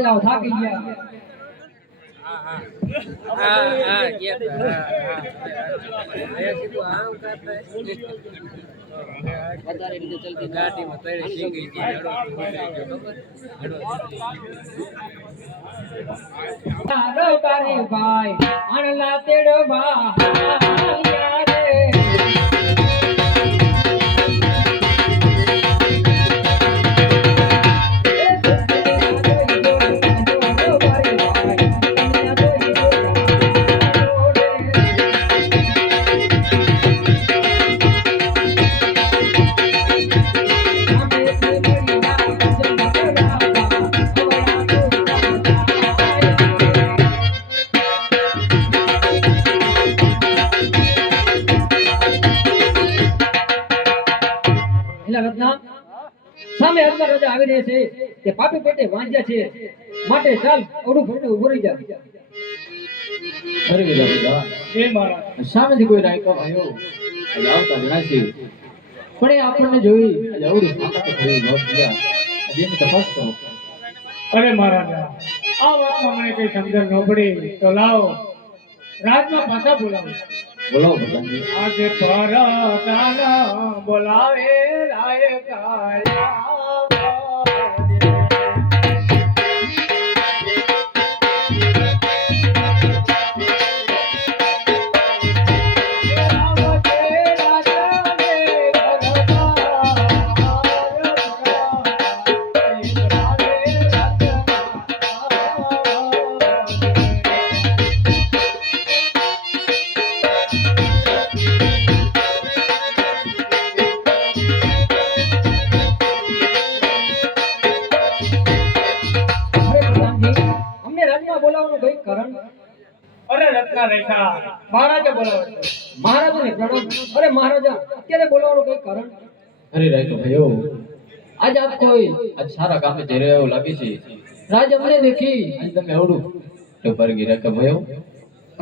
ખબર? હળો. તારો તારે ભાઈ અણલા તેડો રહી છે તે પાપી પેટે વાંજ્યા છે. માટે ચાલ અડું ભરીને ઊભો રહી જા. અરે એ મારા. સામેથી કોઈ રાયકો આવ્યો આવતા જણાય છે. પણ એ આપણને જોઈ એટલે અવળી તો થઈ નોટ ગયા હજી તપાસ કરો. અરે મહારાજા આ વાતમાં મને કઈ સમજણ ન પડી. તો લાવો. રાજમાં ભાષા બોલાવો. બોલાવો ભગવાન આજે પરતાના બોલાવે રાય કાયા. અરે રત્ના મહારાજે અત્યારે બોલાવવાનું કઈ કારણ? સારા કામે જઈ એવું લાગે છે. રાજ અમને દેખી. આજ તમે એવડું તો ભાઈઓ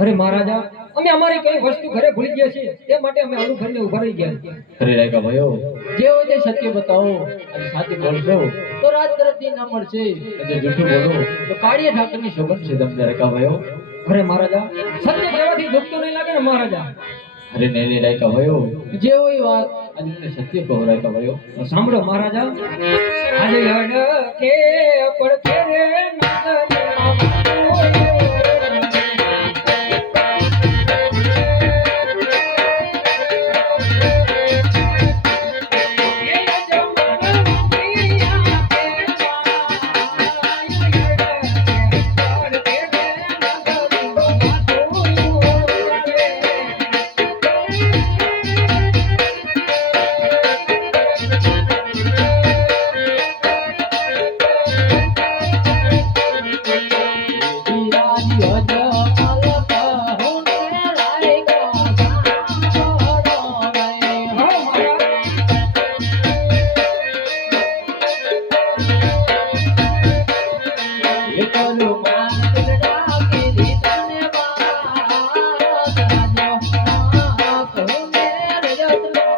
અરે મહારાજા અમે અમારી કઈ વસ્તુ ઘરે ભૂલી ગયા છીએ તે માટે અમે અડું ઘરને ઊભા રહી ગયા અરે રાયકા ભાઈઓ જે હોય તે સત્ય બતાવો અને સાચું બોલશો તો રાત તરફથી ના મળશે. અને જૂઠું બોલો. તો કાળિયા ઠાકરની શોભન છે તમને રાયકા ભાઈઓ. અરે મહારાજા. સત્ય કહેવાથી દુઃખ તો નહીં લાગે ને મહારાજા? અરે નહીં નહીં રાયકા ભાઈઓ. જે હોય વાત અને સત્ય કહો રાયકા ભાઈઓ. સાંભળો મહારાજા. આજે અડકે પડકે રે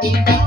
Thank you.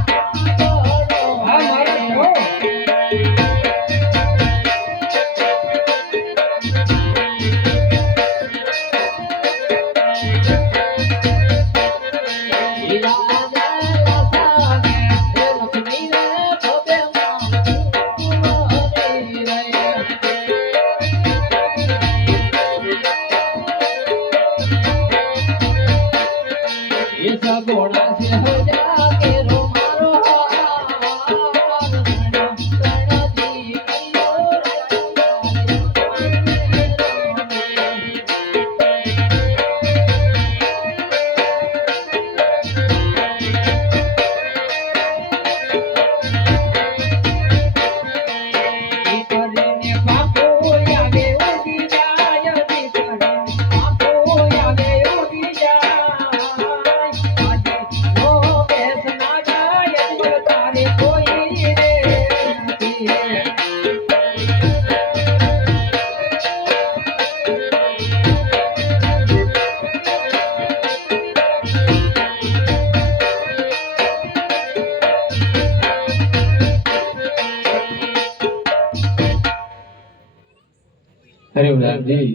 અરે ઉદામજી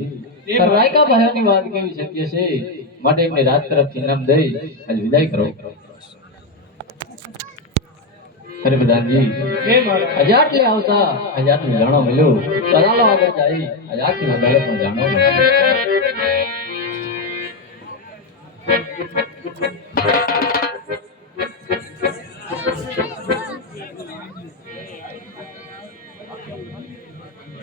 રાયકા ભાઈઓની વાત કેવી શક્ય છે, માટે એમને રાત તરફથી નામ દઈ, આજે વિદાય કરો. અરે પ્રધાનજી આજે આવતા આજે આટલું જાણવા મળ્યું. ચાલો આગળ જાય